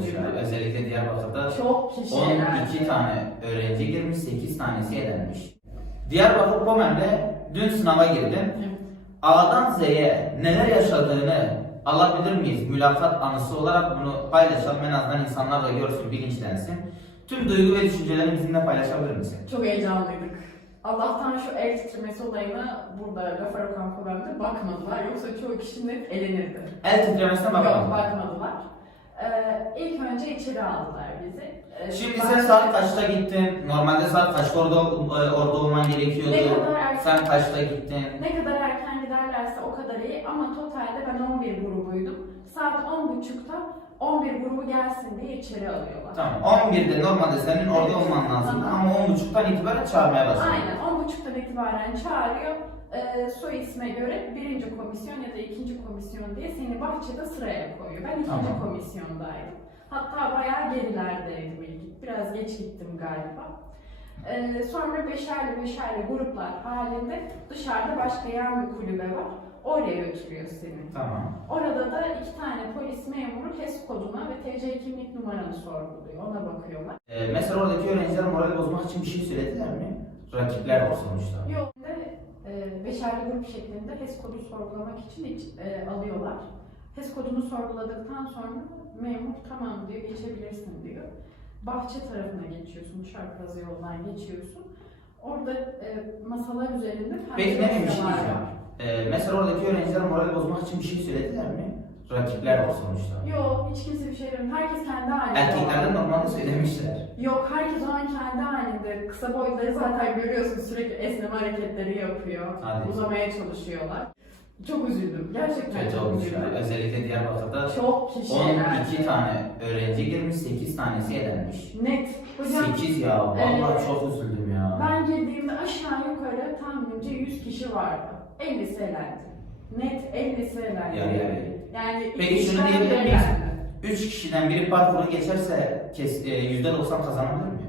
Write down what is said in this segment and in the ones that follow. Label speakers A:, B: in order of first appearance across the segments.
A: olmuş ya.
B: üzüldüm.
A: Özellikle Diyarbakır'da
B: Çok kişi
A: 12 tane öğrenci girmiş, 8 tanesi elenmiş. Diyarbakır Komen'de dün sınava girdim. A'dan Z'ye neler yaşadığını alabilir miyiz? Mülakat anısı olarak bunu paylaşalım. En azından insanlar da görsün, bilinçlensin. Tüm duygu ve düşüncelerini bizimle paylaşabilir misin?
B: Çok heyecanlıydık. Allah'tan şu el titremesi olayına burada Gafar Okan programda bakmadılar. Yoksa çoğu kişi net elenirdi.
A: El titremesine
B: Yok
A: bakalım.
B: bakmadılar. Ee, ilk önce içeri aldılar bizi. Ee,
A: Şimdi sen saat kaçta gittin? Normalde saat kaçta orada, e, orada olman gerekiyordu?
B: Kadar erken-
A: Sen kaçta gittin?
B: Ne kadar erken giderlerse o kadar iyi ama totalde ben 11 grubuydum. Saat 10.30'da 11 grubu gelsin diye içeri alıyorlar.
A: Tamam. 11'de normalde senin orada olman lazım
B: Tamam.
A: ama 10.30'dan itibaren çağırmaya başlıyor.
B: Aynen 10.30'dan itibaren çağırıyor. Ee, soy isme göre birinci komisyon ya da ikinci komisyon diye seni bahçede sıraya koyuyor. Ben ikinci
A: Tamam.
B: komisyondaydım. Hatta bayağı gerilerdeydim ilk. Biraz geç gittim galiba. Ee, sonra beşerli beşerli gruplar halinde dışarıda başka yan bir kulübe var. Oraya götürüyor seni.
A: Tamam.
B: Orada da iki tane polis memuru HES koduna ve TC kimlik numaranı sorguluyor. Ona bakıyorlar.
A: Ee, mesela oradaki öğrenciler moral bozmak için bir şey söylediler mi? Rakipler var sonuçta.
B: Yok. Ve, e, beşerli grup şeklinde HES kodu sorgulamak için iç, e, alıyorlar. HES kodunu sorguladıktan sonra memur tamam diyor geçebilirsin diyor. Bahçe tarafına geçiyorsun, çarpazı yoldan geçiyorsun. Orada e, masalar üzerinde dosyalar
A: diyeceğim.
B: var.
A: Ee, mesela oradaki öğrenciler moral bozmak için bir şey söylediler mi? Rakipler var sonuçta.
B: Yok hiç kimse bir şey demiyor. Herkes kendi halinde.
A: Erkeklerden normalde söylemişler.
B: Yok herkes o an kendi halinde. Kısa boyları zaten görüyorsun sürekli esneme hareketleri yapıyor.
A: Hadi.
B: Uzamaya çalışıyorlar. Çok üzüldüm. Gerçekten
A: Kötü
B: çok
A: olmuş
B: üzüldüm.
A: ya. Özellikle Diyarbakır'da
B: Çok kişi
A: 12 tane öğrenci girmiş, 8 tanesi elenmiş.
B: Net. Hocam
A: 8 ya, vallahi
B: Evet.
A: çok üzüldüm ya.
B: ben girdiğimde aşağı yukarı tahminimce 100 kişi vardı. 50'si elendi. Net 50'si elendi.
A: Yarı yarıya.
B: Yani
A: Peki şunu diyebilir miyiz?
B: elendi.
A: 3 kişiden biri parkuru geçerse kes, e, %90 kazanabilir mi?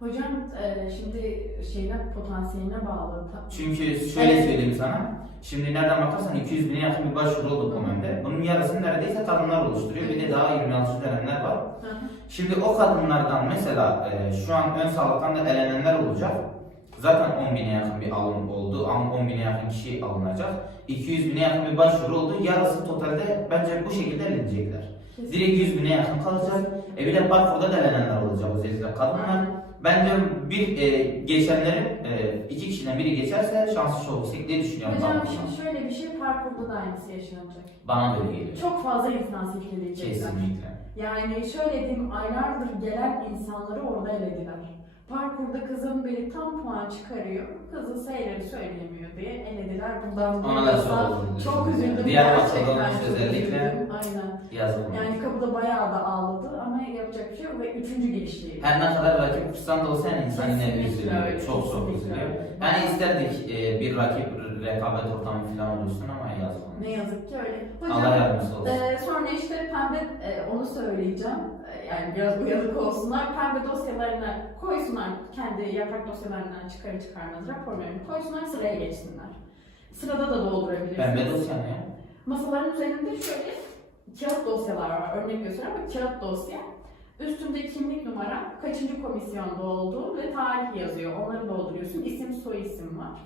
B: Hocam e, şimdi şeyine potansiyeline bağlı.
A: Çünkü şöyle
B: Evet.
A: söyleyeyim sana. Şimdi nereden bakarsan 200 bine yakın bir başvuru oldu Komen'de. Bunun yarısını neredeyse kadınlar oluşturuyor. Bir de daha 26 dönemler var.
B: Hı hı.
A: Şimdi o kadınlardan mesela e, şu an ön sağlıktan da elenenler olacak. Zaten 10 bine yakın bir alım oldu. Ama 10 bine yakın kişi alınacak. 200 bine yakın bir başvuru oldu. Yarısı totalde bence bu şekilde elenecekler. Direkt 100 bine yakın kalacak. E bir de parkurda da elenenler olacak özellikle kadınlar. Ben de bir e, geçenlerin e, iki kişiden biri geçerse şansı çok yüksek diye düşünüyorum.
B: Hocam
A: parkurda.
B: şimdi şöyle bir şey parkurda da aynısı yaşanacak.
A: Bana da öyle geliyor.
B: Çok fazla insan silkeleyecekler.
A: Kesinlikle.
B: Yani şöyle diyeyim aylardır gelen insanları orada elediler. Parkurda kızın biri tam puan çıkarıyor. Kızın sayıları söyleyemiyor diye elediler. Bundan
A: Ona da çok
B: dolayı
A: üzüldüm.
B: çok üzüldüm.
A: Diyarbakır'da
B: Gerçekten
A: olmuş
B: çok
A: özellikle.
B: üzüldüm. Aynen.
A: Yazık.
B: Yani kapıda bayağı da ağladı ama yapacak bir şey yok ve üçüncü girişteydi.
A: Her ne kadar rakip kırsan da olsa yani insan yine
B: Kesinlikle
A: üzülüyor.
B: öyle,
A: Çok çok
B: kesinlikle
A: üzülüyor.
B: öyle.
A: Yani isterdik e, bir rakip rekabet ortamı falan oluşsun ama yazık. olmuş.
B: Ne yazık ki öyle.
A: Allah yardımcısı olsun.
B: Ee, sonra işte pembe, e, onu söyleyeceğim. E, yani biraz uyanık olsunlar. Pembe dosyalarına koysunlar, kendi yaprak dosyalarından çıkarı çıkarmaz raporlarını koysunlar, sıraya geçsinler. Sırada da doldurabilirsiniz.
A: Pembe dosya ne?
B: Masaların üzerinde şöyle kağıt dosyalar var. Örnek gösteriyorum ama kağıt dosya. Üstünde kimlik numara, kaçıncı komisyonda olduğu ve tarih yazıyor. Onları dolduruyorsun. İsim, soy isim var.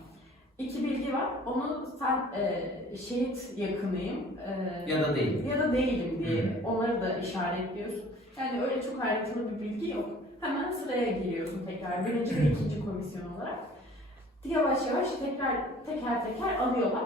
B: İki bilgi var. Onu sen e, şehit yakınıyım e,
A: Ya da değil.
B: ya da değilim diye
A: Hı.
B: onları da işaretliyorsun. Yani öyle çok ayrıntılı bir bilgi yok. Hemen sıraya giriyorsun tekrar birinci ve ikinci komisyon olarak. Yavaş yavaş tekrar teker teker alıyorlar.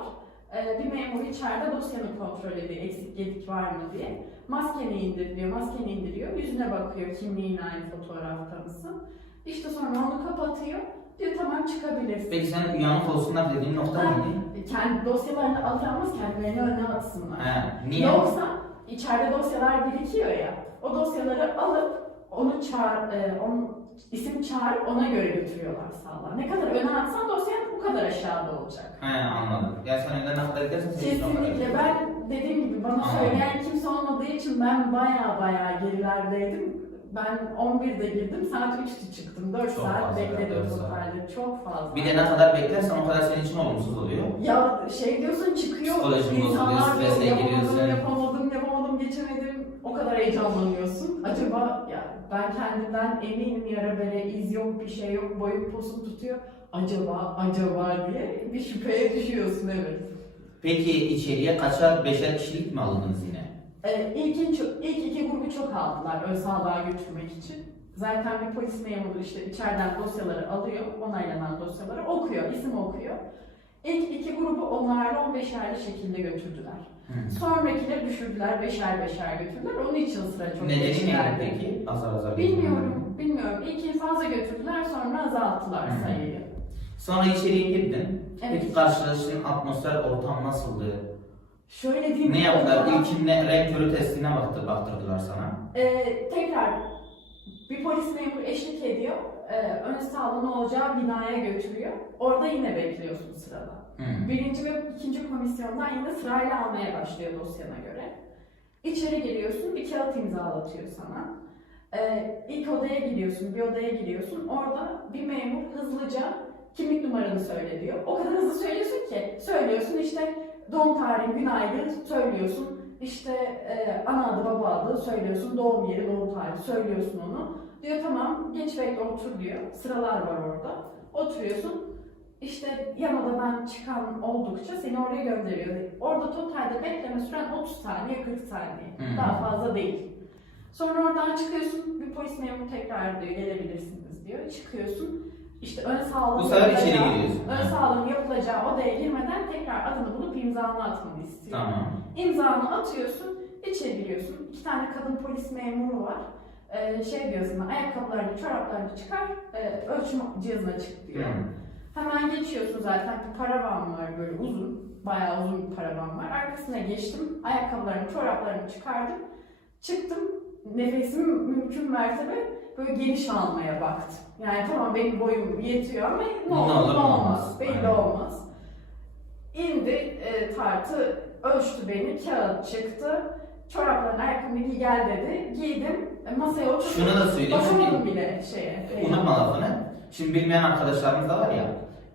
B: Ee, bir memur içeride dosyanı kontrol ediyor, eksik gedik var mı diye. Maskeni indir diyor, maskeni indiriyor, yüzüne bakıyor kimliğin aynı fotoğrafta mısın. İşte sonra onu kapatıyor, diyor tamam çıkabilirsin.
A: Peki sen uyanık olsunlar dediğin nokta
B: Ha,
A: neydi?
B: Kendi dosyalarını alamaz, kendilerini öne atsınlar.
A: He, niye?
B: Yoksa içeride dosyalar birikiyor ya, o dosyaları alıp onu çağır, e, onun isim çağırıp ona göre götürüyorlar sağlığa. Ne kadar öne atsan dosyan bu kadar aşağıda olacak.
A: He anladım. Ya sen önden ne kadar gidersen sen işte o kadar.
B: Kesinlikle. Ben dediğim gibi bana
A: Anladım.
B: söyleyen kimse olmadığı için ben baya baya gerilerdeydim. Ben 11'de girdim, saat 3'te çıktım. 4
A: Çok
B: saat
A: fazla,
B: bekledim
A: dört saat.
B: totalde. Çok fazla.
A: Bir de ne kadar beklersen o kadar senin için olumsuz oluyor.
B: Ya şey diyorsun çıkıyor,
A: Psikolojin bozuluyor,
B: insanlar diyor,
A: giriyorsun.
B: yapamadım, yapamadım, yapamadım, geçemedim. O kadar heyecanlanıyorsun. Acaba ya ben kendimden eminim yara bere iz yok bir şey yok boyun posun tutuyor. Acaba acaba diye bir şüpheye düşüyorsun evet.
A: Peki içeriye kaçar beşer kişilik mi alındınız yine?
B: Ee, ilk, ilk, iki grubu çok aldılar ön sağlığa götürmek için. Zaten bir polis memuru işte içeriden dosyaları alıyor, onaylanan dosyaları okuyor, isim okuyor. İlk iki grubu onlarla 15'erli şekilde götürdüler.
A: Hı.
B: Sonrakileri düşürdüler, beşer beşer götürdüler. Onun için sıra çok
A: Nedeni neydi peki? Azar azar.
B: Bilmiyorum, bilmiyorum. İlk fazla götürdüler, sonra azalttılar
A: Hı.
B: sayıyı.
A: Sonra içeriye girdin.
B: Evet.
A: Peki karşılaştığın atmosfer, ortam nasıldı?
B: Şöyle diyeyim.
A: Ne yaptılar?
B: ortadan-
A: İlkinde renk körü testine baktı, baktırdılar sana.
B: Ee, tekrar bir polis memuru eşlik ediyor. Ee, ön sağlığın olacağı binaya götürüyor. Orada yine bekliyorsun sırada.
A: Hı.
B: Birinci ve ikinci komisyondan yine sırayla almaya başlıyor dosyana göre. İçeri giriyorsun, bir kağıt imzalatıyor sana. Ee, ilk odaya gidiyorsun, bir odaya giriyorsun. Orada bir memur hızlıca kimlik numaranı söyle diyor. O kadar hızlı söylüyorsun ki, söylüyorsun işte doğum tarihin, gün ayı söylüyorsun. İşte e, ana adı, baba adı söylüyorsun, doğum yeri, doğum tarihi söylüyorsun onu. Diyor tamam, geç bekle otur diyor. Sıralar var orada. Oturuyorsun. İşte yan odadan çıkan oldukça seni oraya gönderiyor. Orada totalde bekleme süren 30 saniye, 40 saniye.
A: Hmm.
B: Daha fazla değil. Sonra oradan çıkıyorsun, bir polis memuru tekrar diyor, gelebilirsiniz diyor. Çıkıyorsun, işte ön sağlığın
A: Bu sefer içeri
B: yapılacağı-
A: giriyorsun.
B: Ön sağlığın yapılacağı odaya girmeden tekrar adını bulup imzanı atmanı istiyor.
A: Tamam.
B: İmzanı atıyorsun, içeri giriyorsun. İki tane kadın polis memuru var. Ee, şey diyor sana, ayakkabılarını, çoraplarını çıkar, e, ölçüm cihazına çık diyor.
A: Hı.
B: Hemen geçiyorsun zaten, bir paravan var böyle uzun, bayağı uzun bir paravan var. Arkasına geçtim, ayakkabılarımı, çoraplarımı çıkardım. Çıktım, nefesimi mümkün mertebe böyle geniş almaya baktım. Yani tamam benim boyum yetiyor ama ne olur ne olmaz, belli
A: Aynen.
B: olmaz. İndi e, tartı, ölçtü beni, kağıt çıktı. Çoraplarını, ayakkabımı giy gel dedi. Giydim, e, masaya oturdum.
A: Şunu da söyleyeyim.
B: Bakamadım bile şeye.
A: Unutma lafını. Şimdi bilmeyen arkadaşlarımız da var ya.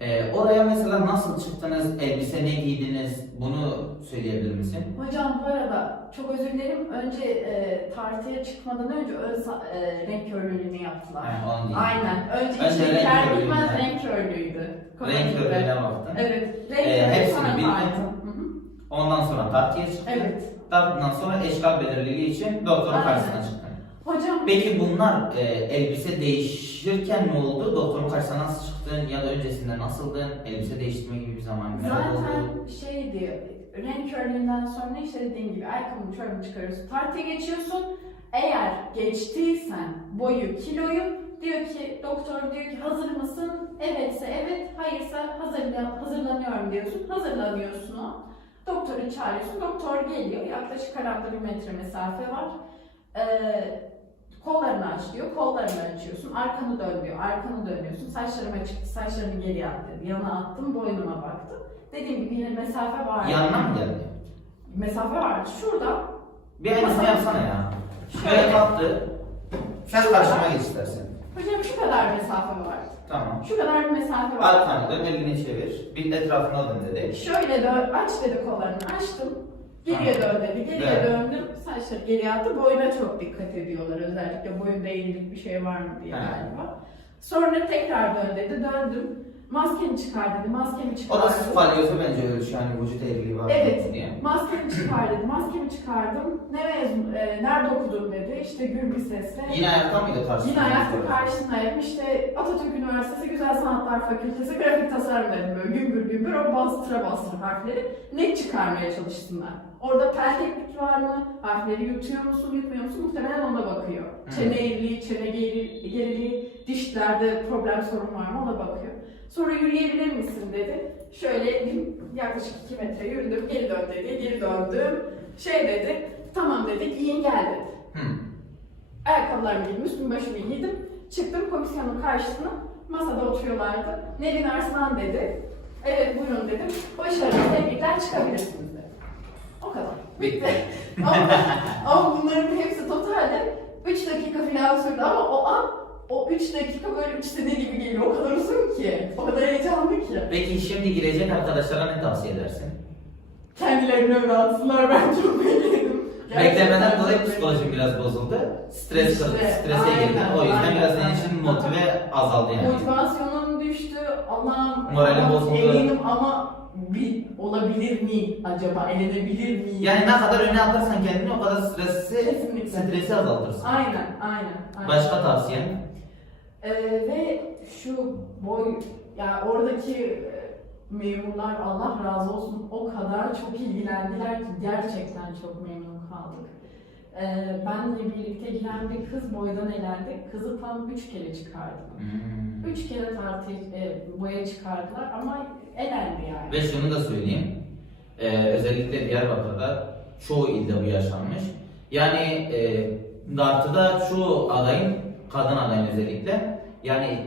A: e, oraya mesela nasıl çıktınız, elbise ne giydiniz, bunu söyleyebilir misin?
B: Hocam bu arada çok özür dilerim. Önce e, tartıya çıkmadan önce ön sa- e, renk körlüğünü yaptılar.
A: Değil.
B: Aynen. Önce,
A: Önce renk körlüğüne.
B: gitmez renk körlüğüydü.
A: Renk
B: Kolaylıkla.
A: körlüğüne baktın.
B: Evet. Renk
A: Ee,
B: körlüğü
A: hepsini bildin.
B: tartı. Hı hı.
A: Ondan sonra tartıya çıktın.
B: Evet.
A: Tartıdan sonra eşkal belirliliği için doktorun
B: Aynen.
A: karşısına çıktın.
B: Hocam
A: Peki bunlar e, elbise değişirken ne oldu? Doktorun karşısına nasıl çıktın ya da öncesinde nasıldın? Elbise değiştirme gibi bir zaman neler oldu?
B: zaten şey diyor. Renk körlüğünden sonra işte dediğim gibi ayakkabını çorabını çıkarıyorsun. Tartıya geçiyorsun. Eğer geçtiysen boyu kiloyu diyor ki doktor diyor ki hazır mısın? Evetse evet, hayırsa hazırla, hazırlanıyorum diyorsun. Hazırlanıyorsun o. Doktoru çağırıyorsun. Doktor geliyor. Yaklaşık aramda bir metre mesafe var. Ee, kollarını aç diyor. Kollarını açıyorsun. Arkanı dön diyor. Arkanı dönüyorsun. Saçlarıma çıktı. Saçlarını geriye at dedi. Yana attım. Boynuma baktım. Dediğim gibi yine mesafe var.
A: Yanına mı geldi?
B: Mesafe var. Şurada.
A: Bir aynısını yapsana ya.
B: Şöyle.
A: Şöyle kalktı. Sen karşıma geç istersen.
B: Hocam şu kadar mesafe var.
A: Tamam.
B: Şu kadar bir mesafe var.
A: Arkanı dön, elini çevir. Bir etrafına dön dedi.
B: Şöyle dön, aç dedi kollarını, açtım. Geriye dön dedi, geriye
A: Evet.
B: döndüm. Saçları geriye attı. Boyuna çok dikkat ediyorlar. Özellikle boyunda eğrilik bir şey var mı diye
A: Evet.
B: galiba. Sonra tekrar dön dedi, döndüm. Maskeni çıkar dedi, maskemi
A: O
B: çıkardım.
A: da spalyozu bence ölçü yani vücut eğriliği var
B: Evet.
A: diye.
B: Maskemi çıkar dedi, maskemi çıkardım. Ne mezun, e, nerede okudun dedi, işte gür bir sesle.
A: Yine ayakta mıydı karşısında?
B: Yine ayakta karşısındayım. İşte Atatürk Üniversitesi Güzel Sanatlar Fakültesi grafik tasarım dedim böyle gümbür gümbür o bastıra bastıra harfleri net çıkarmaya çalışsınlar. Orada pelteklik var mı? Harfleri yutuyor musun, yutmuyor musun? Muhtemelen ona bakıyor. Çene problem sorun var mı? Ona bakıyor. Sonra yürüyebilir misin dedi. Şöyle yaklaşık 2 metre yürüdüm, geri dön dedi, geri döndüm. Şey dedi, tamam dedi, giyin gel dedi.
A: Hı.
B: Ayakkabılarımı giydim, üstümü başımı giydim. Çıktım komisyonun karşısına. Masada oturuyorlardı. Nevin Arslan dedi. Evet buyurun dedim. Başarılı tebrikler çıkabilirsiniz dedi. O kadar.
A: Bitti.
B: ama, ama bunların hepsi totalde 3 dakika falan sürdü ama o an o 3 dakika böyle 3 sene gibi geliyor. O kadar uzun ki. O kadar heyecanlı ki.
A: Peki şimdi girecek arkadaşlara ne tavsiye edersin?
B: Kendilerini öne atsınlar ben çok bekledim.
A: Beklemeden dolayı psikolojim biraz bozuldu. Stres,
B: İşte,
A: strese girdim.
B: aynen,
A: O yüzden
B: aynen,
A: biraz
B: aynen.
A: için motive azaldı yani.
B: Motivasyonum düştü. Allah'ım
A: Moralim bozuldu.
B: eminim ama bir olabilir mi acaba? Elenebilir mi?
A: Yani ne kadar öne atarsan kendini o kadar stresi,
B: Kesinlikle.
A: stresi azaltırsın.
B: Aynen, aynen. aynen.
A: Başka tavsiyen?
B: Ee, ve şu boy, yani oradaki e, memurlar Allah razı olsun o kadar çok ilgilendiler ki gerçekten çok memnun kaldık. Ee, benle birlikte giren bir kız boydan elendi. Kızı tam üç kere çıkardılar.
A: Hmm.
B: Üç kere tartı e, boya çıkardılar ama elendi yani.
A: Ve şunu da söyleyeyim. Ee, özellikle Diyarbakır'da çoğu ilde bu yaşanmış. Yani e, Dartı'da çoğu adayın, kadın adayın özellikle yani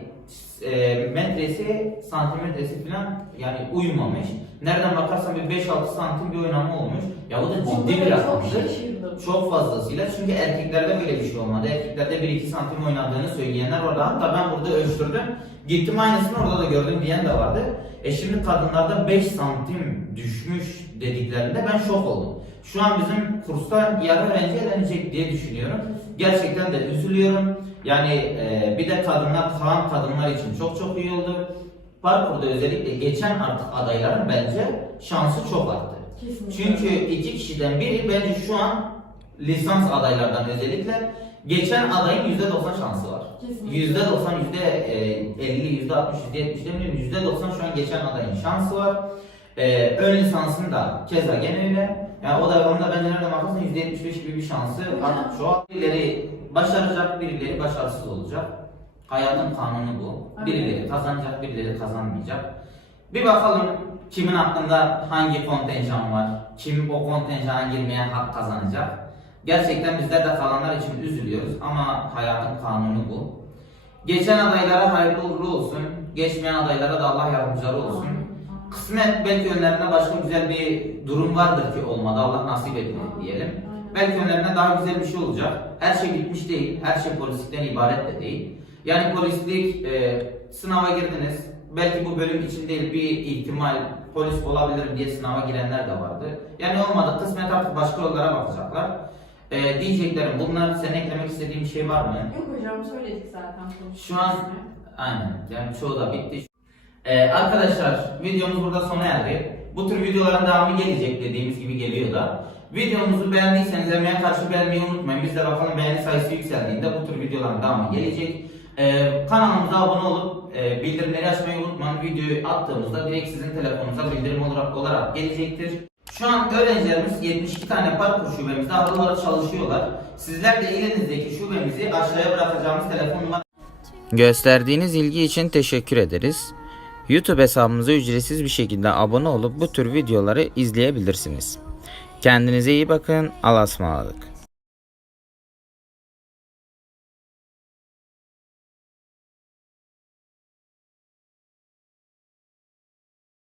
A: e, metresi, santimetresi falan yani uymamış. Nereden bakarsan bir 5-6 santim bir oynama olmuş. Ya bu da ciddi bir
B: çok
A: rakamdır. Çok fazlasıyla çünkü erkeklerde böyle bir şey olmadı. Erkeklerde 1-2 santim oynadığını söyleyenler vardı. Hatta ben burada ölçtürdüm. Gittim aynısını orada da gördüm diyen de vardı. E şimdi kadınlarda 5 santim düşmüş dediklerinde ben şok oldum. Şu an bizim kursta yarı öğrenci elenecek diye düşünüyorum. Gerçekten de üzülüyorum. Yani e, bir de kadınlar, kalan kadınlar için çok çok iyi oldu. Parkurda özellikle geçen artık adayların bence şansı çok arttı.
B: Kesinlikle.
A: Çünkü iki kişiden biri bence şu an lisans adaylardan özellikle geçen adayın %90 şansı var.
B: Kesinlikle.
A: %90, %50, %60, %70 demiyorum. %90 şu an geçen adayın şansı var. Ee, ön lisansın da keza gene öyle. Yani o da onda bence nereden bakarsan %75 gibi bir şansı artık şu an. Birileri başaracak, birileri başarısız olacak. Hayatın kanunu bu.
B: Aynen.
A: Birileri kazanacak, birileri kazanmayacak. Bir bakalım kimin hakkında hangi kontenjan var, kim o kontenjana girmeye hak kazanacak. Gerçekten bizler de kalanlar için üzülüyoruz ama hayatın kanunu bu. Geçen adaylara hayırlı uğurlu olsun, geçmeyen adaylara da Allah yardımcıları olsun. Kısmet belki önlerinde başka güzel bir durum vardır ki olmadı, Allah nasip etmedi diyelim. Belki önlerinde daha güzel bir şey olacak. Her şey bitmiş değil, her şey polislikten ibaret de değil. Yani polislik, e, sınava girdiniz, belki bu bölüm için değil bir ihtimal polis olabilirim diye sınava girenler de vardı. Yani olmadı, kısmet artık başka yollara bakacaklar. E, diyeceklerim bunlar, senin eklemek istediğin bir şey var mı?
B: Yok hocam söyledik zaten.
A: Şu an aynen yani çoğu da bitti. Ee, arkadaşlar videomuz burada sona erdi. Bu tür videoların devamı gelecek dediğimiz gibi geliyor da. Videomuzu beğendiyseniz emeğe karşı beğenmeyi unutmayın. Biz de bakalım beğeni sayısı yükseldiğinde bu tür videoların devamı gelecek. Ee, kanalımıza abone olup e, bildirimleri açmayı unutmayın. Videoyu attığımızda direkt sizin telefonunuza bildirim olarak, olarak gelecektir. Şu an öğrencilerimiz 72 tane parkur şubemizde haftaları çalışıyorlar. Sizler de ilinizdeki şubemizi aşağıya bırakacağımız telefon numara
C: Gösterdiğiniz ilgi için teşekkür ederiz. YouTube hesabımıza ücretsiz bir şekilde abone olup bu tür videoları izleyebilirsiniz. Kendinize iyi bakın. Allah'a ısmarladık.